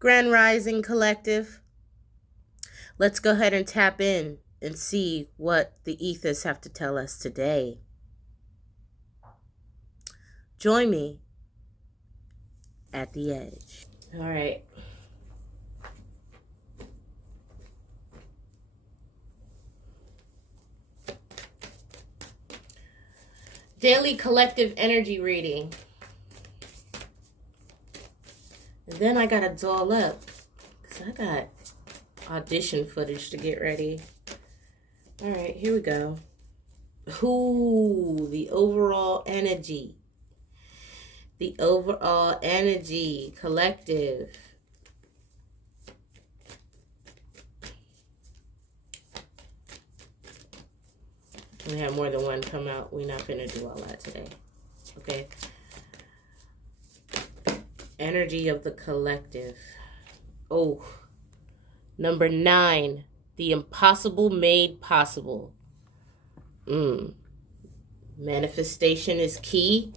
Grand Rising Collective. Let's go ahead and tap in and see what the ethers have to tell us today. Join me at the edge. All right. Daily collective energy reading. And then I got to doll up because I got audition footage to get ready. All right, here we go. Ooh, the overall energy. The overall energy, collective. We have more than one come out. We're not going to do all that today. Okay. Energy of the collective. Oh, number 9. The impossible made possible. Manifestation is key.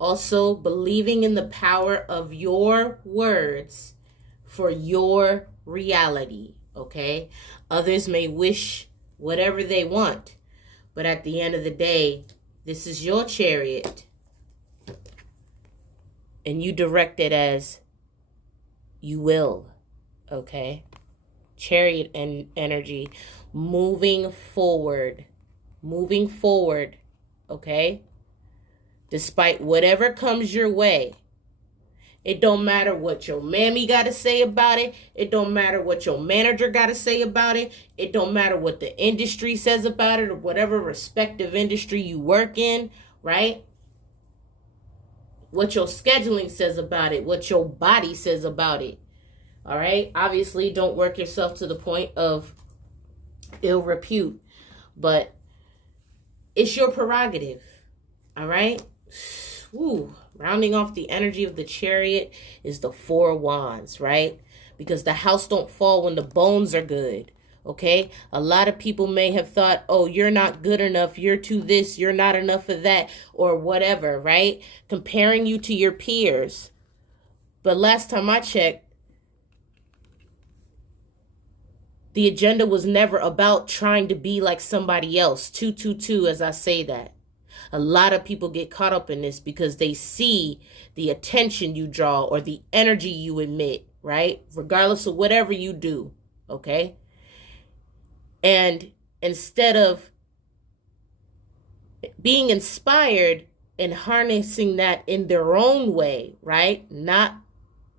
Also, believing in the power of your words for your reality, okay? Others may wish whatever they want, but at the end of the day, this is your chariot, and you direct it as you will, okay? Chariot and energy, moving forward, okay? Despite whatever comes your way. It don't matter what your mammy got to say about it. It don't matter what your manager got to say about it. It don't matter what the industry says about it or whatever respective industry you work in, right? What your scheduling says about it, what your body says about it, all right? Obviously, don't work yourself to the point of ill repute, but it's your prerogative, all right? Ooh, rounding off the energy of the chariot is the 4 wands, right? Because the house don't fall when the bones are good, okay? A lot of people may have thought, oh, you're not good enough, you're too this, you're not enough of that, or whatever, right? Comparing you to your peers. But last time I checked, the agenda was never about trying to be like somebody else. 222, as I say that. A lot of people get caught up in this because they see the attention you draw or the energy you emit, right? Regardless of whatever you do, okay? And instead of being inspired and harnessing that in their own way, right?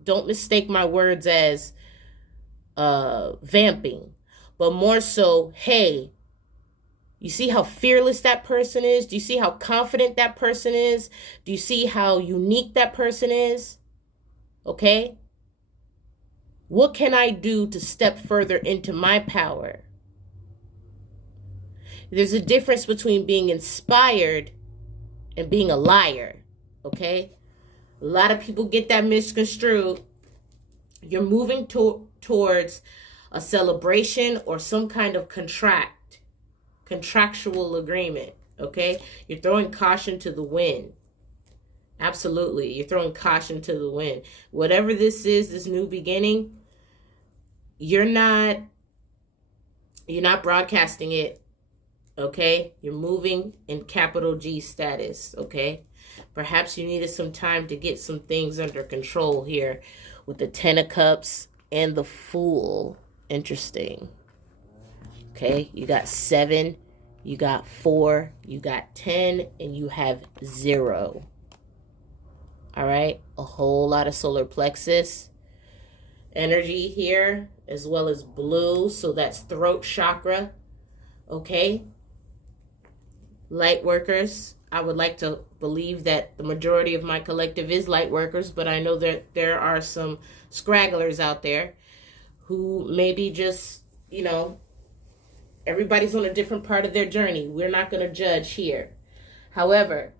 Don't mistake my words as vamping, but more so, hey, you see how fearless that person is? Do you see how confident that person is? Do you see how unique that person is? Okay? What can I do to step further into my power? There's a difference between being inspired and being a liar. Okay? A lot of people get that misconstrued. You're moving towards a celebration or some kind of contractual agreement, okay? You're throwing caution to the wind. Absolutely. You're throwing caution to the wind. Whatever this is, this new beginning, you're not broadcasting it, okay? You're moving in capital G status, okay? Perhaps you needed some time to get some things under control here with the 10 of Cups and the Fool. Interesting. Okay, you got 7, you got 4, you got 10, and you have 0. All right, a whole lot of solar plexus energy here, as well as blue, so that's throat chakra. Okay, light workers. I would like to believe that the majority of my collective is light workers, but I know that there are some scragglers out there who maybe just, everybody's on a different part of their journey. We're not going to judge here. However,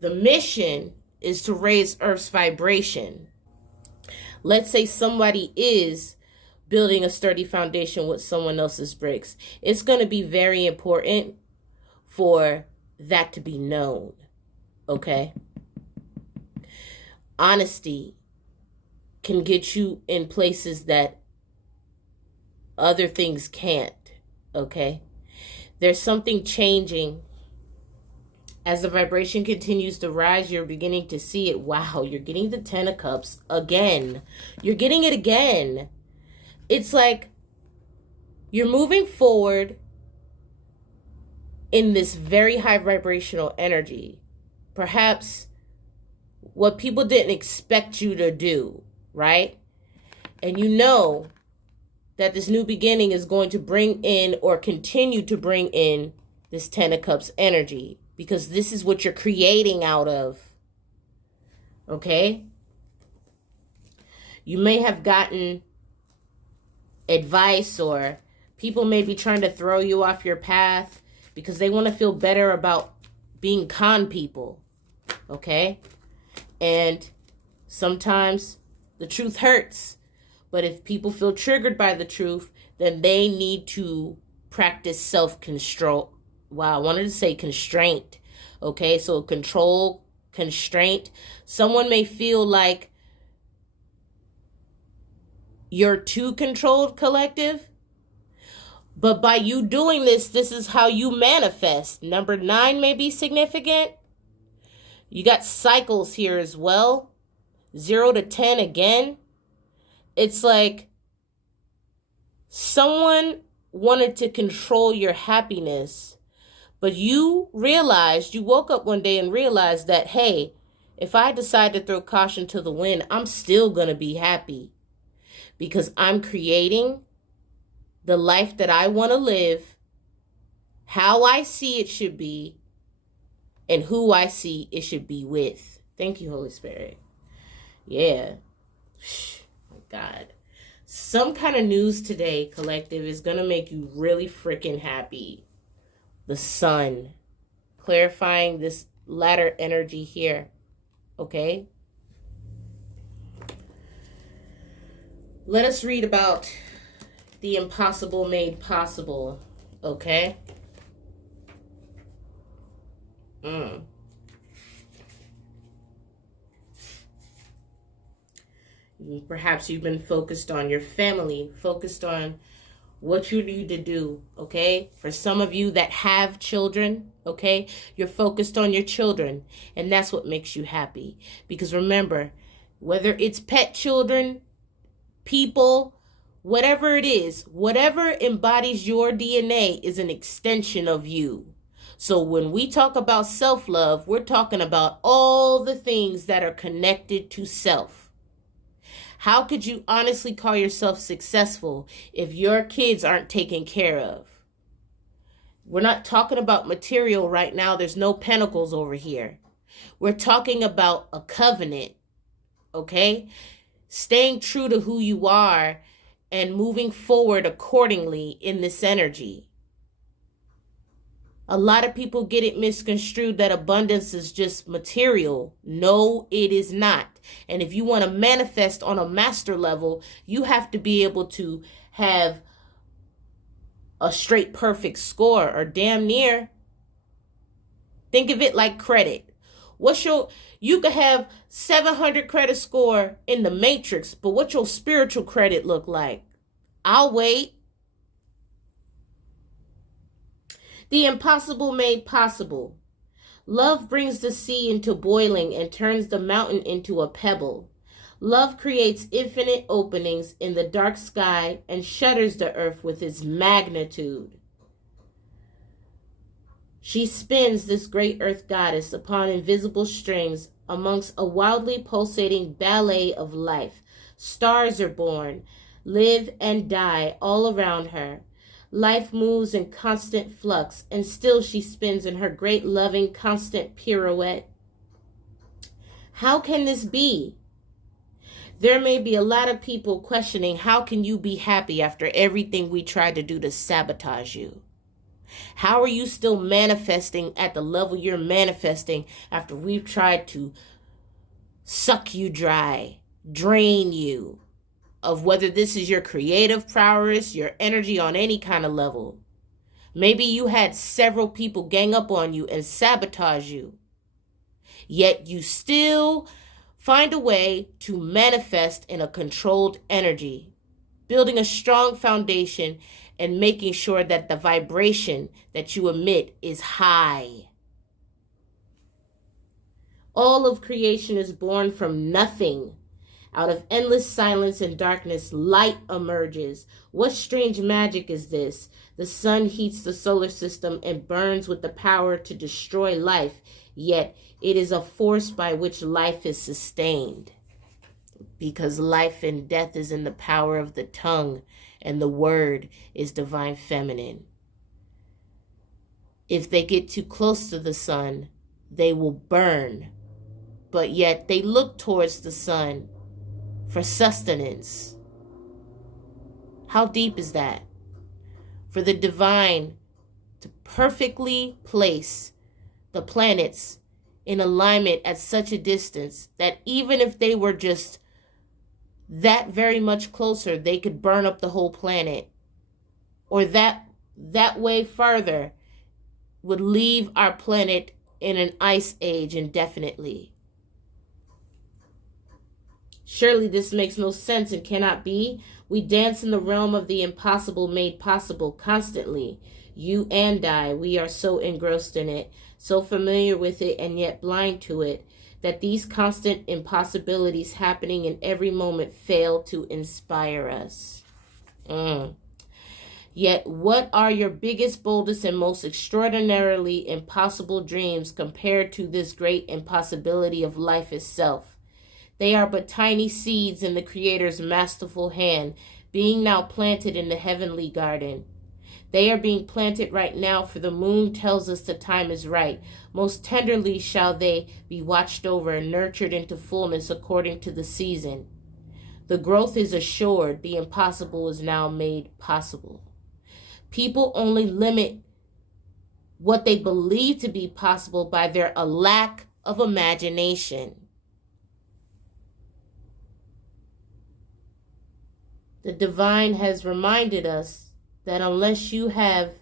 the mission is to raise Earth's vibration. Let's say somebody is building a sturdy foundation with someone else's bricks. It's going to be very important for that to be known. Okay? Honesty can get you in places that other things can't, okay? There's something changing. As the vibration continues to rise, you're beginning to see it. Wow, you're getting the 10 of Cups again. You're getting it again. It's like you're moving forward in this very high vibrational energy. Perhaps what people didn't expect you to do, right? And you know that this new beginning is going to bring in or continue to bring in this 10 of Cups energy, because this is what you're creating out of. Okay? You may have gotten advice, or people may be trying to throw you off your path because they want to feel better about being con people. Okay? And sometimes the truth hurts. But if people feel triggered by the truth, then they need to practice self-control. Wow, I wanted to say constraint. Okay, so control, constraint. Someone may feel like you're too controlled, collective. But by you doing this, this is how you manifest. Number 9 may be significant. You got cycles here as well. 0 to 10 again. It's like someone wanted to control your happiness, but you realized, you woke up one day and realized that, hey, if I decide to throw caution to the wind, I'm still going to be happy because I'm creating the life that I want to live, how I see it should be, and who I see it should be with. Thank you, Holy Spirit. Yeah. God. Some kind of news today, collective, is going to make you really freaking happy. The sun. Clarifying this latter energy here. Okay? Let us read about the impossible made possible. Okay? Perhaps you've been focused on your family, focused on what you need to do, okay? For some of you that have children, okay, you're focused on your children, and that's what makes you happy. Because remember, whether it's pet children, people, whatever it is, whatever embodies your DNA is an extension of you. So when we talk about self-love, we're talking about all the things that are connected to self. How could you honestly call yourself successful if your kids aren't taken care of? We're not talking about material right now. There's no pentacles over here. We're talking about a covenant, okay? Staying true to who you are and moving forward accordingly in this energy. A lot of people get it misconstrued that abundance is just material. No, it is not. And if you want to manifest on a master level, you have to be able to have a straight perfect score or damn near. Think of it like credit. You could have 700 credit score in the matrix, but what's your spiritual credit look like? I'll wait. The impossible made possible. Love brings the sea into boiling and turns the mountain into a pebble. Love creates infinite openings in the dark sky and shudders the earth with its magnitude. She spins this great earth goddess upon invisible strings amongst a wildly pulsating ballet of life. Stars are born, live and die all around her. Life moves in constant flux, and still she spins in her great loving constant pirouette. How can this be? There may be a lot of people questioning, how can you be happy after everything we tried to do to sabotage you? How are you still manifesting at the level you're manifesting after we've tried to suck you dry, drain you? Of whether this is your creative prowess, your energy on any kind of level. Maybe you had several people gang up on you and sabotage you. Yet you still Find a way to manifest in a controlled energy, building a strong foundation and making sure that the vibration that you emit is high. All of creation is born from nothing. Out of endless silence and darkness, light emerges. What strange magic is this? The sun heats the solar system and burns with the power to destroy life, yet it is a force by which life is sustained. Because life and death is in the power of the tongue, and the word is divine feminine. If they get too close to the sun, they will burn. But yet they look towards the sun for sustenance. How deep is that? For the divine to perfectly place the planets in alignment at such a distance that even if they were just that very much closer, they could burn up the whole planet. Or that way farther would leave our planet in an ice age indefinitely. Surely this makes no sense and cannot be. We dance in the realm of the impossible made possible constantly. You and I, we are so engrossed in it, so familiar with it and yet blind to it, that these constant impossibilities happening in every moment fail to inspire us. Yet what are your biggest, boldest, and most extraordinarily impossible dreams compared to this great impossibility of life itself? They are but tiny seeds in the Creator's masterful hand, being now planted in the heavenly garden. They are being planted right now, for the moon tells us the time is right. Most tenderly shall they be watched over and nurtured into fullness according to the season. The growth is assured. The impossible is now made possible. People only limit what they believe to be possible by their lack of imagination. The divine has reminded us that unless you have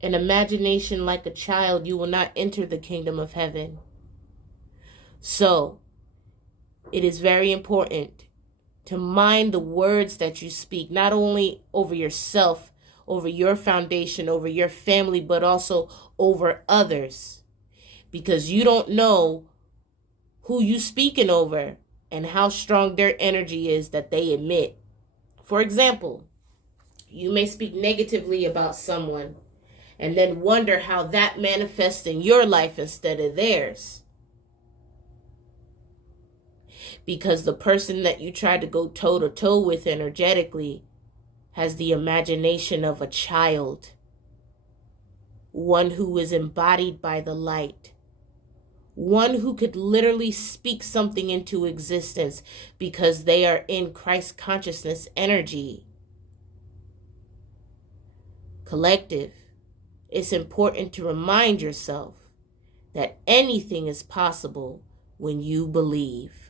an imagination like a child, you will not enter the kingdom of heaven. So, it is very important to mind the words that you speak, not only over yourself, over your foundation, over your family, but also over others. Because you don't know who you speaking over and how strong their energy is that they emit. For example, you may speak negatively about someone and then wonder how that manifests in your life instead of theirs. Because the person that you try to go toe-to-toe with energetically has the imagination of a child, one who is embodied by the light, one who could literally speak something into existence because they are in Christ consciousness energy. Collective, it's important to remind yourself that anything is possible when you believe.